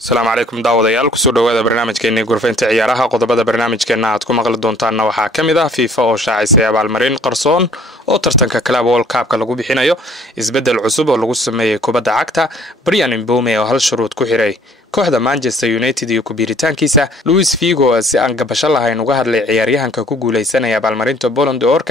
السلام عليكم daawadayaal kusoo dhawaada barnaamijkeena gurfaynta ciyaaraha qodobada barnaamijkeena aad ku maqli doontaan waxaa kamid ah FIFA oo shaacisay abaalmarin qarsoon oo tartanka Club World Cup lagu bixinayo isbedel cusub oo lagu sameeyay kubadda cagta Bryan Mbeumo oo hal shuruud ku xiray kooxda Manchester United iyo ku biiritaankiisa Luis Figo si aan gabasho lahayn uga hadlay ciyaaryahanka ku guuleysanaya abaalmarinta Ballon d'Or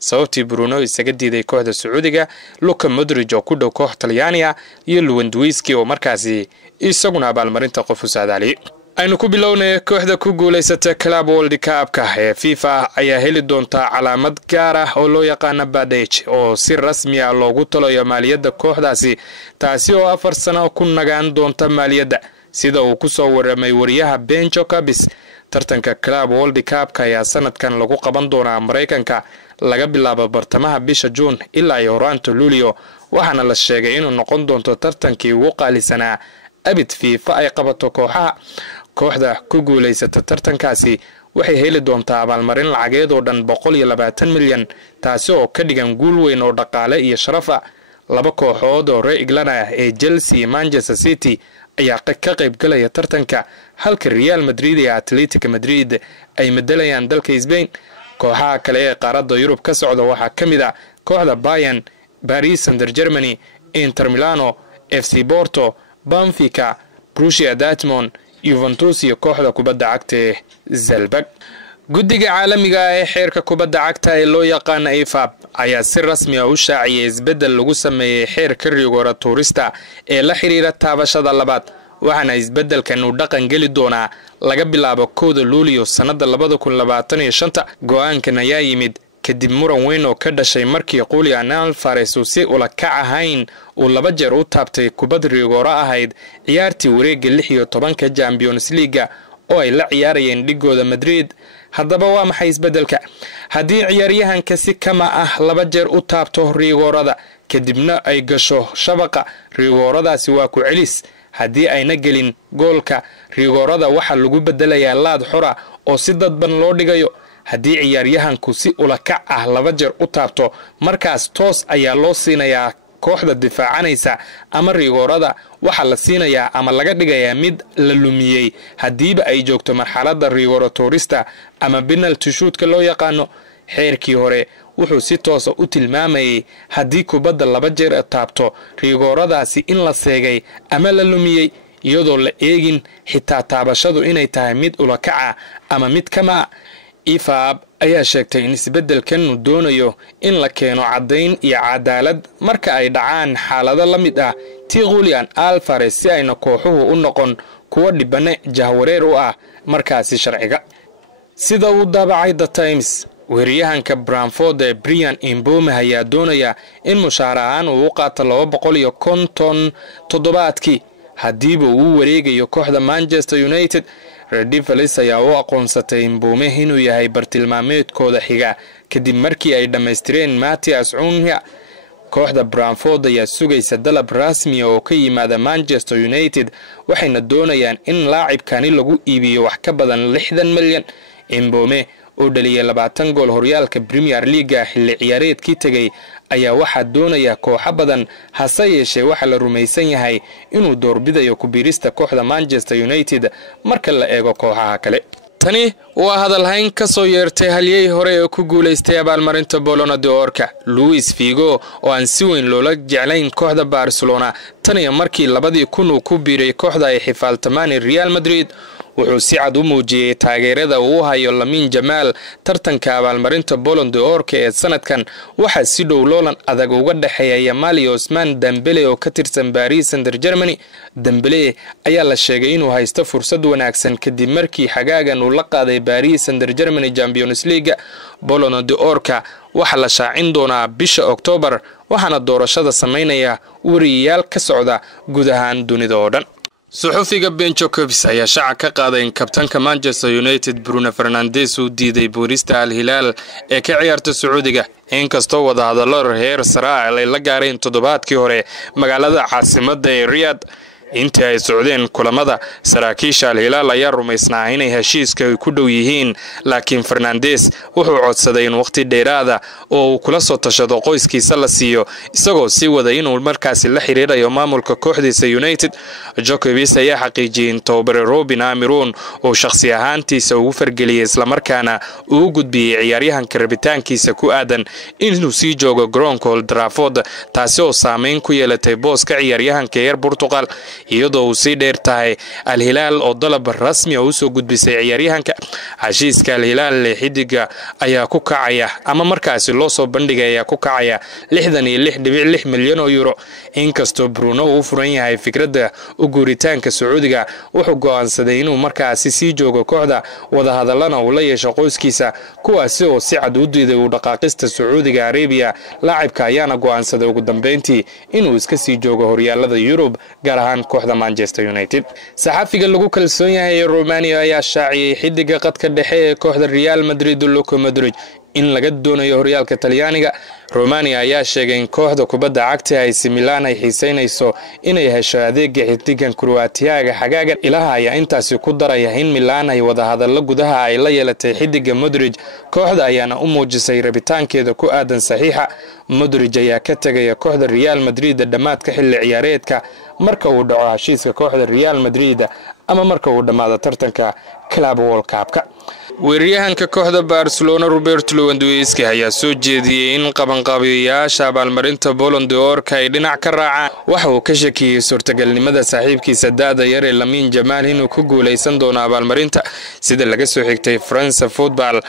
sababtii Bruno isaga diiday kooxda Sacuudiga Luka Modric oo ku dhow koox Talyaaniga iyo Lewandowski oo markaasi isaguna abaalmarinta qof u saadaaliyay aynu ku bilownay kooxda ku guuleysatay Club World Cup ee FIFA ayaa heli doonta calaamad gaar ah oo loo yaqaan badge oo si rasmi ah loogu talayo maaliyadda kooxdaasi taasi oo 4 sano ku nagaan doonta maaliyadda sida uu ku soo waramay wariyaha Ben Jacobs tartanka Club World Cup ayaa sanadkan lagu qaban doonaa Mareykanka laga bilaabo bartamaha bisha June ilaa horaanta Luulyo waxaana la sheegay inuu noqon doonto tartankii ugu qaalisanaa abid FIFA ay qabato kooxda ku guuleysata tartankaasi waxay heli doontaa abaalmarin lacageed oo dhan 120 milyan taasi oo ka dhigan guul weyn oo dhaqaale iyo sharaf ah laba kooxood oo reer England ah ee Chelsea iyo Manchester City ayaa ka qayb galaya tartanka halka Real Madrid iyo Atletico Madrid ay medelayaan dalka Spain kooxaha kale ee qaaradda Yurub ka socda waxaa kamid ah kooxda Bayern, Paris Saint-Germain, Inter Milano, FC Porto, Benfica, Borussia Dortmund, Juventus iyo kooxda kubadda cagta ee Zalzburg guddiga caalamiga ah ee xeerka kubadda cagta ee loo yaqaan IFAB ayaa si rasmi ah u shaaciyay isbedel lagu sameeyay xeerka rigoora tuurista ee la xiriira taabashada labaad waxaana isbedelkan uu dhaqan gali doonaa laga bilaabo 1 Luulyo sanada 2025 go'aankan ayaa yimid kadib muran weyn oo ka dhashay markii Julian Alvarez uu si ula kac ahayn uu laba jeer u taabtay kubad rigoora ahayd ciyaartii wareegga 16 Champions League oo ay la ciyaarayeen dhigooda Madrid haddaba waa maxay isbedelka haddii ciyaaryahanka si kama ah laba jeer u taabto rigoorada kadibna ay gasho shabaqa rigooradaasi waa ku celis haddii ayna gelin goolka rigoorada waxa lagu bedelayaa laad xora oo si dadban loo dhigayo haddii ciyaaryahanku si ula kac ah laba jeer u taabto markaas toos ayaa loo siinayaa kooxda difaacanaysa ama rigoorada waxa la siinayaa ama laga dhigayaa mid la lumiyay hadiiba ay joogto marxaladda rigoora tuurista ama penalty shoot-ka loo yaqaano xeerkii hore wuxuu si toos u tilmaamayay haddii kubadda laba jeer taabto rigooradaasi in la seegay ama la lumiyay iyadoo la eegin xitaa taabashadu inay tahay mid ula kaca ama mid kama IFAB ayaa sheegtay in isbedelkan uu doonayo in la keeno cadayn iyo cadaalad marka ay dhacaan xaalado la mid ah Julian Alvarez si ayna kooxuhu u noqon kuwa dhibane jahwareer u ah markaasi sharciga sida uu daabacay The Times wariyahanka Brentford ee Bryan Mbeumo ayaa doonaya in mushaarahan uu qaato 250 toddobaadkii hadiiba uu wareegayo kooxda Manchester United Red Devils ayaa u aqoonsatay Mbeumo inuu yahay bartilmaameedkooda xiga kadib markii ay dhameystireen Matthias Cunha kooxda Brentford ayaa sugaysa dalab rasmi oo ka yimaada Manchester United waxayna doonayaan in laacibkani lagu iibiyo wax ka badan 60 milyan Mbeumo oo dhaliyay 20 gool horyaalka Premier League xilli ciyaareedkii tagay ayaa waxa doonaya kooxo badan hase yeeshee waxa la rumaysan yahay inuu doorbidayo ku biirista kooxda Manchester United marka la eego kooxaha kale tani waa hadalhayn ka soo yeertay halyay hore oo ku guuleystay abaalmarinta Ballon d'Or Luis Figo oo aan si weyn loola jeclayn kooxda Barcelona tani markii 2000 uu ku biiray kooxda ay xifaaltamaan Real Madrid wuxuu si cad u muujiyay taageerada uu hayo Lamine Yamal tartanka abaalmarinta Ballon d'Or ee sanadkan waxa si dhow loolan adag uga dhaxeeya Yamal iyo Ousmane Dembele oo ka tirsan Paris Saint-Germain Dembele ayaa la sheegay inuu haysto fursad wanaagsan kadib markii xagaagan uu la qaaday Paris Saint-Germain Champions League Ballon d'Or waxa la shaacin doonaa bisha October waxaana doorashada sameynaya wariyaal ka socda guud ahaan dunida oo dhan suxufiga Ben Jacobs ayaa shaaca ka qaaday in kabtanka Manchester United Bruno Fernandes uu diiday boorista Al Hilal ee ka ciyaarta Sacuudiga inkastoo wada hadallo heer sare ay la gaareen toddobaadkii hore magaalada caasimadda ee Riyadh intii ay socdeen kulamada saraakiisha Al-Hilal ayaa rumaysnaa inay heshiiska ay ku dhow yihiin laakiin Fernandes wuxuu codsaday in waqti dheeraada oo uu kula soo tashado qoyskiisa la siiyo isagoo sii wada inuu markaasi la xiriirayo maamulka kooxdiisa United. Djokovic ayaa xaqiijiyay in tababare Robin Amirun oo shakhsi ahaantiisa ugu fargeliyay isla markaana uu gudbiyay ciyaaryahanka rabitaankiisa ku aadan inuu sii joogo garoonka Old Trafford, taasi oo saameyn ku yeelatay booska ciyaaryahanka reer Portugal iyadoo uu sii dheer tahay Al-Hilal oo dalab rasmi ah u soo gudbisay ciyaaryahanka. Heshiiska Al-Hilal xidiga ayaa ku kacaya ama markaasi loo soo bandhigaya ku kacaya 66.6 milyan oo euro. Inkastoo Bruno uu furan yahay fikradda u guuritaanka Sacuudiga, wuxuu go'aansaday inuu markaasi sii joogo kooxda wada hadalana uu la yeesho qoyskiisa, kuwaasi oo si cad u diiday u dhaqaaqista Sacuudiga Arabia. Laacibka ayaana go'aansaday ugu dambeyntii inuu iska sii joogo horyaalada Yurub gaar ahaan kooxda Manchester United. Saxafiga lagu kalsoon yahay Romania ayaa shaaciyay xidiga qadka dhexe ee kooxda Real Madrid Luka Modric in laga doonayo horyaalka Talyaaniga. Romania ayaa sheegay in kooxda kubadda cagta AC Milan ay xiiseynayso inay hesho adeega xidigan Croatia-ga xagaagan. Ilaha ayaa intaasi ku daraya in Milan ay wada hadallo gudaha ay la yeelatay xidiga Modric, kooxda ayaana u muujisay rabitaankeeda ku aadan saxiixa. Modric ayaa ka tagaya kooxda Real Madrid dhamaadka xilli ciyaareedka marka uu dhaco heshiiska kooxda Real Madrid ama marka uu dhamaado tartanka Club World Cup-ka. weeraryahanka kooxda Barcelona Robert Lewandowski ayaa soo jeediyay in qabanqaabiyayaasha abaalmarinta Ballon d'Or ay dhinac ka raacaan. Waxa uu ka shakiyay suurtagalnimada saaxiibkiisa daada yar ee Lamine Yamal inuu ku guuleysan doono abaalmarinta, sida laga soo xigtay France Football.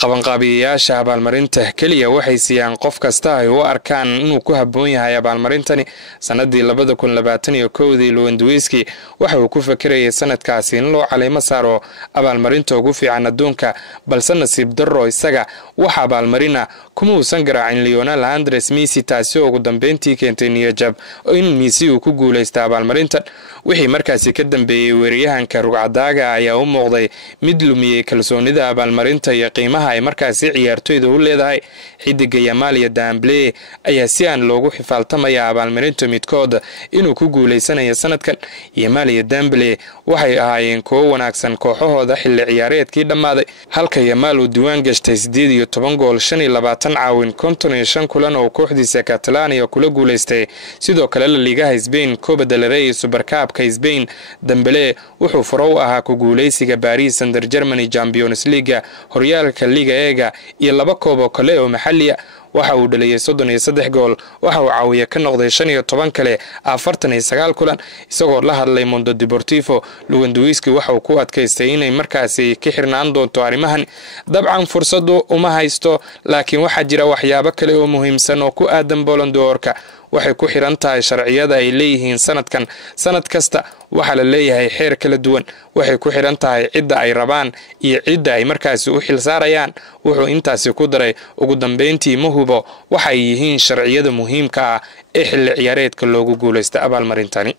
qabanqaabiyayaasha abaalmarinta kaliya waxay siiyaan qof kasta ay u arkaan inuu ku habboon yahay abaalmarintani. Sanadii 2021 Lewandowski waxa uu ku fakarayay sanadkaasi in loo caleemo saaro abaalmarinta ugu fiican adduunka, balse nasiib darro isaga waxa abaalmarina kuma uusan garaacin Lionel Andres Messi, taasi oo ugu dambeyntii keentay niyad-jab in Messi uu ku guuleysto abaalmarintan. wixii markaasi ka dambeeyay weeraryahanka rugcadaaga ayaa u muuqday mid lumiyay kalsoonida abaalmarinta iyo qiimaha ay markaasi ciyaartoyda u leedahay. xidiga Yamal iyo Dembele ayaa si aan loogu xifaaltamaya abaalmarinta midkood inuu ku guuleysanayo sanadkan. Yamal iyo Dembele waxay ahaayeen kuwo wanaagsan kooxahooda xilli ciyaareedkii dhammaaday, halka Yamal uu diiwaan gashtay 18 gool 25 caawin 55 kulan oo kooxdiisa Catalonia kula guuleystay. sidoo kale La Liga Spain, Copa del Rey, Super Cup ka Spain. Dembele wuxuu furo u ahaa ku guuleysiga Paris Saint-Germain Champions League, horyaalka Liga Ega iyo 2 koob oo kale oo maxalli ah. waxa uu dhaliyay 33 gool, waxa uu caawiye ka noqday 15 kale 49 kulan. isagoo la hadlay Mundo Deportivo, Lewandowski waxa uu ku adkaystay inay markaasi ka xirnaan doonto arrimahan. dabcan fursadu uma haysto, laakiin waxa jira waxyaabo kale oo muhiimsan oo ku aadan Ballon d'Or-ka. waxay ku xiran tahay sharciyada ay leeyihiin sanadkan. sanad kasta waxa la leeyahay xeer kala duwan, waxay ku xiran tahay cidda ay rabaan iyo cidda ay markaasi u xil saarayaan. wuxuu intaasi ku daray ugu dambeyntii ma hubo waxay yihiin sharciyada muhiimka ah ee xilli ciyaareedka loogu guuleysto abaalmarintani.